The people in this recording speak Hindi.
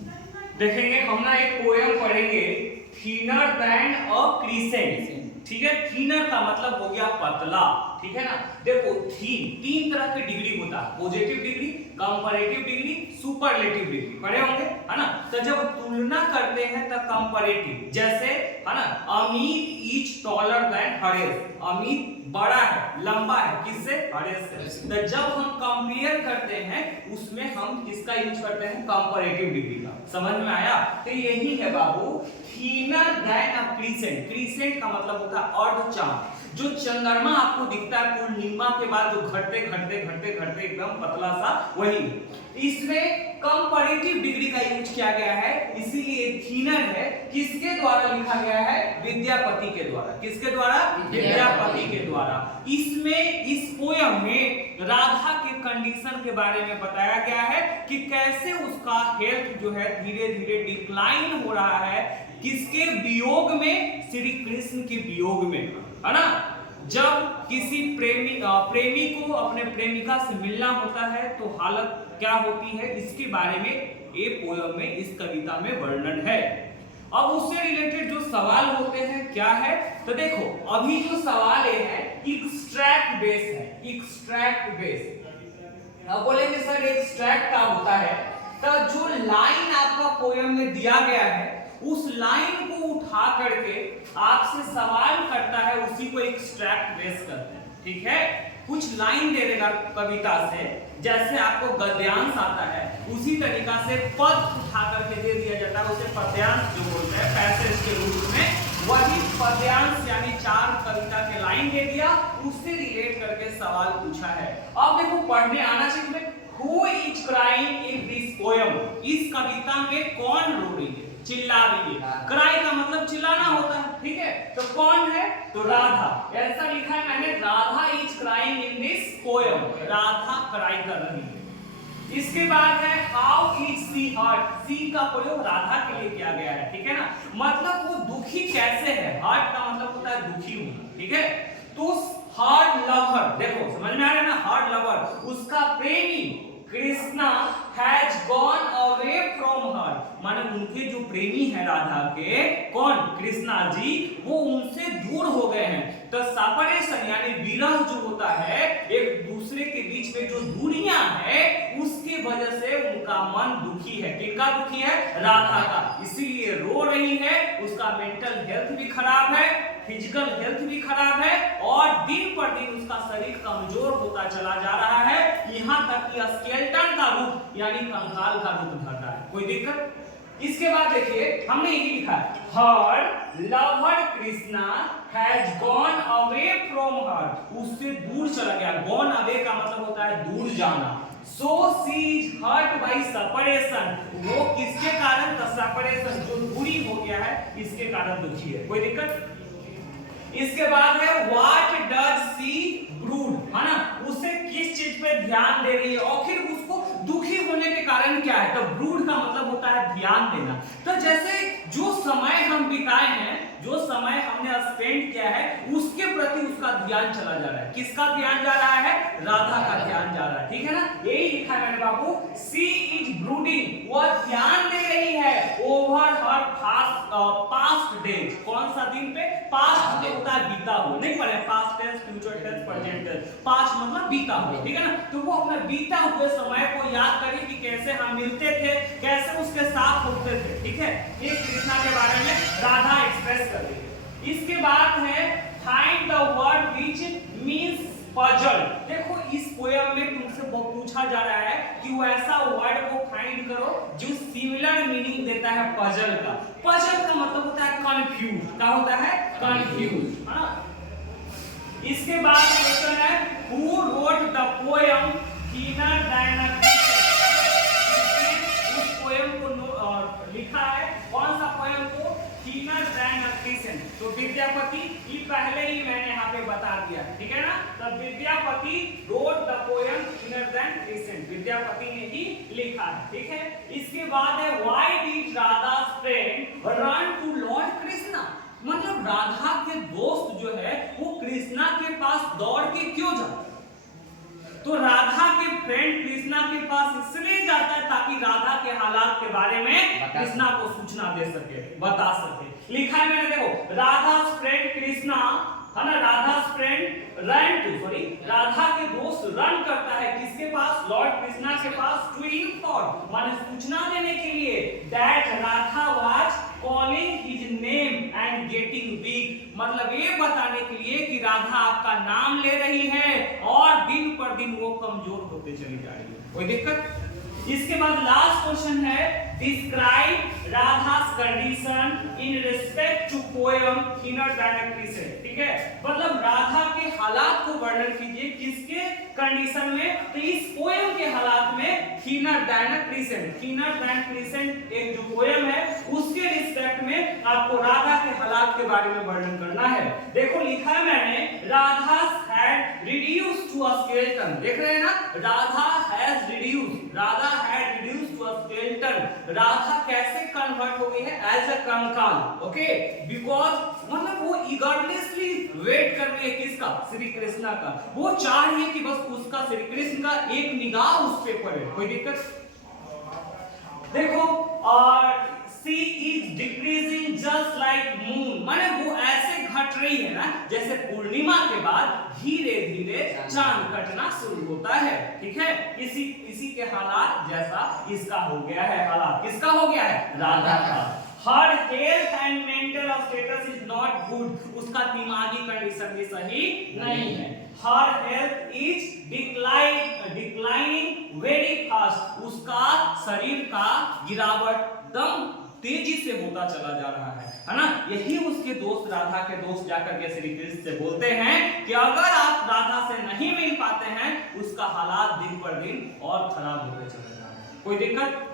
देखेंगे हम ना एक पोएम पढ़ेंगे, थिनर देन अ क्रिसेंट। ठीक है, थिनर का मतलब हो गया पतला। ठीक है ना। देखो तीन तरह की डिग्री होता है, positive degree, comparative degree, superlative degree, पढ़े होंगे है ना। तो जब तुलना करते हैं तो कंपैरेटिव, जैसे है ना, Amit is taller than Haresh, Amit बड़ा है, लंबा है, किससे? हरेश से। तो जब हम कंपेयर करते हैं उसमें हम किसका यूज करते हैं? कंपैरेटिव डिग्री का। समझ में आया? तो यही है बाबू, थिनर देन अ क्रिसेंट। क्रिसेंट का मतलब होता है अर्धचांद। जो चंद्रमा आपको दिखता है पूर्णिमा के बाद जो घटते घटते घटते घटते एकदम पतला सा, वही। इसमें कंपैरेटिव डिग्री का यूज किया गया है, इसीलिए थिनर है। किसके द्वारा लिखा गया है? विद्यापति के द्वारा। किसके द्वारा? विद्यापति के द्वारा। इसमें इस पोयम में राधा के कंडीशन के बारे में बताया गया है कि कैसे उसका हेल्थ जो है धीरे धीरे डिक्लाइन हो रहा है। किसके वियोग में? श्री कृष्ण के वियोग में, है ना। जब किसी प्रेमी को अपने प्रेमिका से मिलना होता है तो हालत क्या होती है, इसके बारे में ये पोयम में, इस कविता में वर्णन है। अब उससे रिलेटेड जो सवाल होते हैं क्या है, तो देखो अभी जो सवाल ये है एक्सट्रैक्ट बेस है, एक्सट्रैक्ट बेस। अब बोलेंगे सर एक्सट्रैक्ट क्या होता है, तो जो लाइन आपका पोयम में दिया गया है उस लाइन को उठा करके आपसे सवाल करता है, उसी को एक्सट्रैक्ट बेस करते हैं। ठीक है, कुछ लाइन दे देगा कविता से, जैसे आपको गद्यांश आता है उसी तरीका से पद उठा करके दे दिया जाता है, उसे पद्यांश जो बोलते हैं पैसेज के रूप में। वही पद्यांश यानी 4 कविता के लाइन दे दिया, उससे रिलेट करके सवाल पूछा है। अब देखो पढ़ने आना चाहिए। Who is crying in this poem? इस कविता में कौन रो रही है? चिल्ला रही है। क्राई का मतलब चिल्लाना होता है, ठीक है। तो कौन है? तो राधा। ऐसा लिखा है मैंने, Radha is crying in this poem, Radha cry कर रही है। इसके बाद है हाउ इज सी हर्ट, सी का प्रयोग राधा के लिए किया गया है, ठीक है ना। मतलब वो दुखी कैसे है, हर्ट का मतलब होता है दुखी होना, ठीक है। तो हर्ट लवर, देखो समझ में आ रहा है ना, हर्ट लवर, उसका प्रेमी Krishna has gone away from her, माने उनके जो प्रेमी है राधा के, कौन? कृष्णा जी, वो उनसे दूर हो गए हैं। तो सेपरेशन यानी विरह जो होता है, एक दूसरे के बीच में जो दूरियां है, उसकी वजह से उनका मन दुखी है। किसका दुखी है? राधा का। इसीलिए रो रही है। उसका मेंटल हेल्थ भी खराब है, फिजिकल हेल्थ भी खराब है, और दिन पर दिन उसका शरीर कमजोर होता चला जा रहा है, यहां तक कि स्केलेटन का रूप यानी कंकाल का रूप धरता है। कोई दिक्कत? इसके बाद देखिए हमने यही लिखा है, her lover Krishna has gone away from her, उससे दूर चला गया। गॉन अवे का मतलब होता है दूर जाना। So she is hurt by separation, वो किसके कारण? तो सेपरेशन, जो दूरी हो गया है, इसके कारण दुखी है। कोई दिक्कत? इसके बाद है व्हाट डज सी ब्रूड, है ना, उसे किस चीज पे ध्यान दे रही है, और फिर उसको दुखी होने के कारण क्या है? तो ब्रूड का मतलब होता है ध्यान देना। तो जैसे जो समय हम बिताए हैं, जो समय हमने स्पेंड किया है, उसके प्रति उसका ध्यान चला जा रहा है। किसका ध्यान जा रहा है? राधा का ध्यान जा रहा है, ठीक है ना। यही लिखा है मैंने बाबू, सी इज ब्रूडिंग, वह ध्यान दे रही है ओवर हर पास्ट डेज। कौन सा दिन पे? पास्ट जो होता है बीता हुआ, नहीं पढ़े? Past tense, future tense, present tense. Past मतलब बीता हुआ, ठीक है ना। तो वो अपने बीता हुए समय को याद करिए कि कैसे हम मिलते थे, कैसे उसके साथ होते थे, ठीक है। ये कृष्णा के बारे में राधा एक्सप्रेस कर रही है। इसके बाद है find the word which means puzzle. देखो इस पोयम में तुमसे पूछा जा रहा है कि वो ऐसा वर्ड को फाइंड करो जो सिमिलर मीनिंग देता है पजल का। पजल का मतलब होता है कंफ्यूज। क्या होता है? कंफ्यूज, है ना। इसके बाद क्वेश्चन है who wrote the poem thinner then a crescent. उस पोयम को लिखा है, कौन सा पोयम को? थिनर देन अ क्रिसेंट। तो विद्यापति, ये पहले ही मैंने यहाँ पे बता दिया, ठीक है ना। तो Vidyapati wrote the poem thinner than crescent, Vidyapati ने ही लिखा है, ठीक है। इसके बाद है why did Radha's friend run to lord Krishna, मतलब राधा के दोस्त जो है वो कृष्णा के पास दौड़ के क्यों जाते? तो राधा के फ्रेंड कृष्ण कृष्णा के पास इसलिए जाता है ताकि राधा के हालात के बारे में कृष्णा को सूचना दे सके, बता सके। लिखा है मैंने, देखो, राधा फ्रेंड कृष्णा, है ना, Radha friend run to, sorry, Radha के दोस्त रन करता है किसके पास, लॉर्ड कृष्णा के पास, टू इन्फॉर्म, माने सूचना देने के लिए, that Radha was calling his name and getting weak, मतलब ये बताने के लिए कि राधा आपका नाम ले रही है और दिन पर दिन वो कमजोर होते चली जा रही है। कोई दिक्कत? इसके बाद लास्ट क्वेश्चन है, describe Radha's condition in respect to poem thinner than a crescent, ठीक है, मतलब राधा के हालात को वर्णन कीजिए किसके कंडीशन में, तो इस पोएम के हालात में thinner than a crescent, thinner than crescent एक जो पोएम है उसके रिस्पेक्ट में आपको राधा के हालात के बारे में वर्णन करना है। देखो लिखा है मैंने, Radha had reduced to a skeleton, देख रहे हैं ना, Radha has reduced, Radha had reduced to a skeleton, Radha कैसे कन्वर्ट हो गई है, एज अ कंकाल, ओके, बिकॉज़ मतलब वो ईगरनेसली वेट कर रही है किसका, श्री कृष्णा का, वो चाह रही है कि बस उसका, श्री कृष्ण का एक निगाह उस पे पड़े। कोई दिक्कत? देखो, और she is decreasing just like moon, माने वो ऐसे घट रही है ना जैसे पूर्णिमा के बाद धीरे धीरे चांद कटना शुरू होता है, ठीक है, इसी के हालात जैसा इसका हो गया है, हालात किसका हो गया है, राधा का। Her health and mental status is not good, उसका दिमागी कंडीशन भी सही नहीं है। Her health is declining very fast, उसका शरीर का गिरावट दम तेजी से होता चला जा रहा है ना। यही उसके दोस्त, राधा के दोस्त जाकर के श्री कृष्ण से बोलते हैं कि अगर आप राधा से नहीं मिल पाते हैं, उसका हालात दिन पर दिन और खराब होते चले जा रहे हैं। कोई दिक्कत?